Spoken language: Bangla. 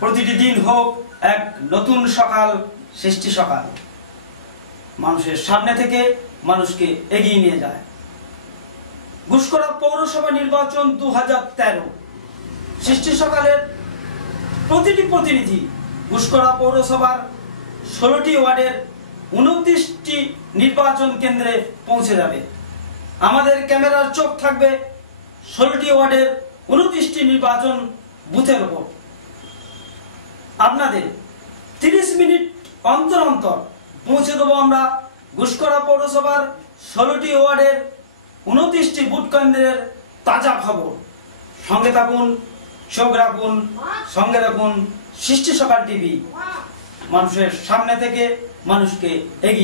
প্রতিটি দিন হোক এক নতুন সকাল, সৃষ্টি সকাল, মানুষের সামনে থেকে মানুষকে এগিয়ে নিয়ে যায়। ঘুষকরা পৌরসভা নির্বাচন 2013। সৃষ্টি সকালের প্রতিটি প্রতিনিধি ঘুষকরা পৌরসভার 16টি ওয়ার্ডের 29টি নির্বাচন কেন্দ্রে পৌঁছে যাবে। আমাদের ক্যামেরার চোখ থাকবে 16টি ওয়ার্ডের 29টি নির্বাচন বুথের উপর। আপনাদের 30 মিনিট অন্তর অন্তর পৌঁছে দেবো আমরা ঘুষকরা পৌরসভার 16টি ওয়ার্ডের 29টি বুথ কেন্দ্রের তাজা খবর। সঙ্গে থাকুন, চোখ রাখুন, সঙ্গে রাখুন সৃষ্টি সকাল টিভি, মানুষের সামনে থেকে মানুষকে এগিয়ে।